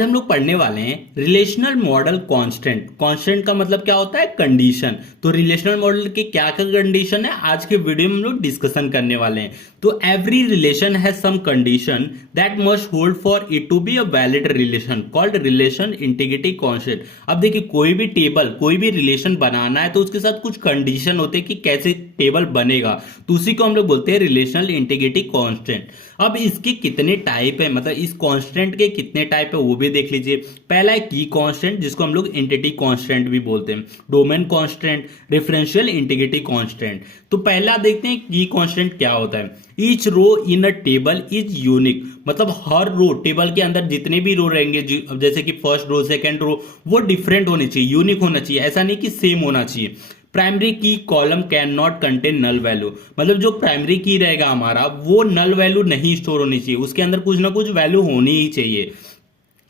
आज हम लोग पढ़ने वाले हैं रिलेशनल मॉडल कांस्टेंट। कांस्टेंट का मतलब क्या होता है? कंडीशन। तो रिलेशनल मॉडल के क्या क्या कंडीशन है आज के वीडियो में हम लोग डिस्कशन करने वाले हैं। तो every relation has some condition that must hold for it to be a valid relation called relation integrity constant. अब देखिए, कोई भी टेबल, कोई भी रिलेशन बनाना है तो उसके साथ कुछ कंडीशन होते हैं कि कैसे टेबल बनेगा, तो उसी को हम लोग बोलते हैं रिलेशनल इंटीग्रिटी कांस्टेंट। अब इसके कितने टाइप है, मतलब इस कांस्टेंट के कितने टाइप है वो भी देख लीजिए। पहला है की कांस्टेंट, जिसको हम लोग एंटिटी कांस्टेंट भी बोलते हैं, domain constant, referential integrity constant. तो पहला देखते हैं की कांस्टेंट क्या होता है। Each row in a table is unique, मतलब हर रो, टेबल के अंदर जितने भी रो रहेंगे, जैसे कि फर्स्ट रो सेकंड रो, वो डिफरेंट होने चाहिए, यूनिक होना चाहिए, ऐसा नहीं कि सेम होना चाहिए। प्राइमरी की column can not contain null value, मतलब जो प्राइमरी की रहेगा हमारा वो नल वैल्यू नहीं स्टोर होनी चाहिए, उसके अंदर कुछ ना कुछ वैल्यू होनी ही चाहिए।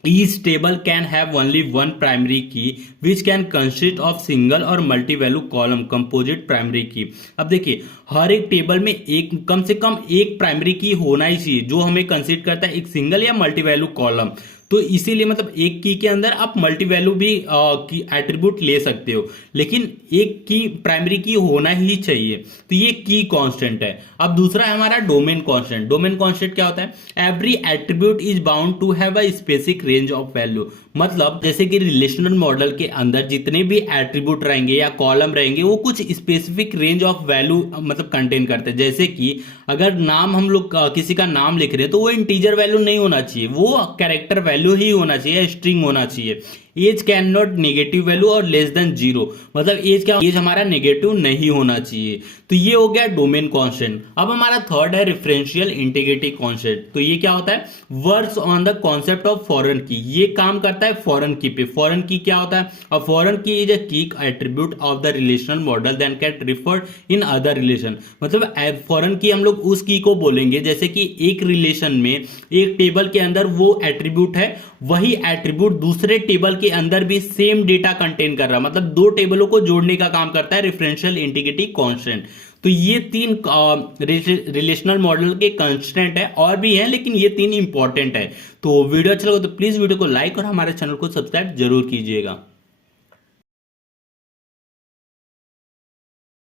Each table can have only one primary key which can consist of single और multi value column composite primary key। अब देखिए, हर एक टेबल में एक, कम से कम एक प्राइमरी की होना ही चाहिए जो हमें कंसिडर करता है एक सिंगल या मल्टी वैल्यू कॉलम। तो इसीलिए मतलब एक की के अंदर आप मल्टी वैल्यू भी की एट्रीब्यूट ले सकते हो, लेकिन एक की प्राइमरी की होना ही चाहिए। तो ये की कांस्टेंट है। अब दूसरा है हमारा डोमेन कांस्टेंट। डोमेन कांस्टेंट क्या होता है? Every attribute is bound to have a specific range of value, मतलब जैसे कि रिलेशनल मॉडल के अंदर जितने भी एट्रीब्यूट रहेंगे या कॉलम रहेंगे वो कुछ स्पेसिफिक रेंज ऑफ वैल्यू मतलब कंटेन करते हैं। जैसे कि अगर नाम, हम लोग किसी का नाम लिख रहे हैं तो वो इंटीजर वैल्यू नहीं होना चाहिए, वो कैरेक्टर वैल्यू ही होना चाहिए, स्ट्रिंग होना चाहिए। Age can not negative value और लेस देन जीरो, मतलब एज क्या, एज हमारा नेगेटिव नहीं होना चाहिए। तो ये हो गया डोमेन कांस्टेंट। अब हमारा थर्ड है रेफरेंशियल इंटीग्रिटी कांस्टेंट। तो ये क्या होता है? Works on the concept of foreign की, ये काम करता है फॉरेन की पे। फॉरेन की क्या होता है? और फॉरेन की is a key attribute of the relational model then can refer in other relation, मतलब फॉरेन की हम लोग उस की को बोलेंगे जैसे कि एक रिलेशन में, एक टेबल के अंदर वो एट्रीब्यूट है, वही एट्रीब्यूट दूसरे टेबल के अंदर भी सेम डेटा कंटेन कर रहा है, मतलब दो टेबलों को जोड़ने का काम करता है रेफरेंशियल इंटीग्रिटी कांस्टेंट। तो ये तीन रिलेशनल मॉडल के कांस्टेंट है, और भी हैं लेकिन ये तीन इंपॉर्टेंट है। तो वीडियो अच्छा लगा तो प्लीज वीडियो को लाइक और हमारे चैनल को सब्सक्राइब जरूर कीजिएगा।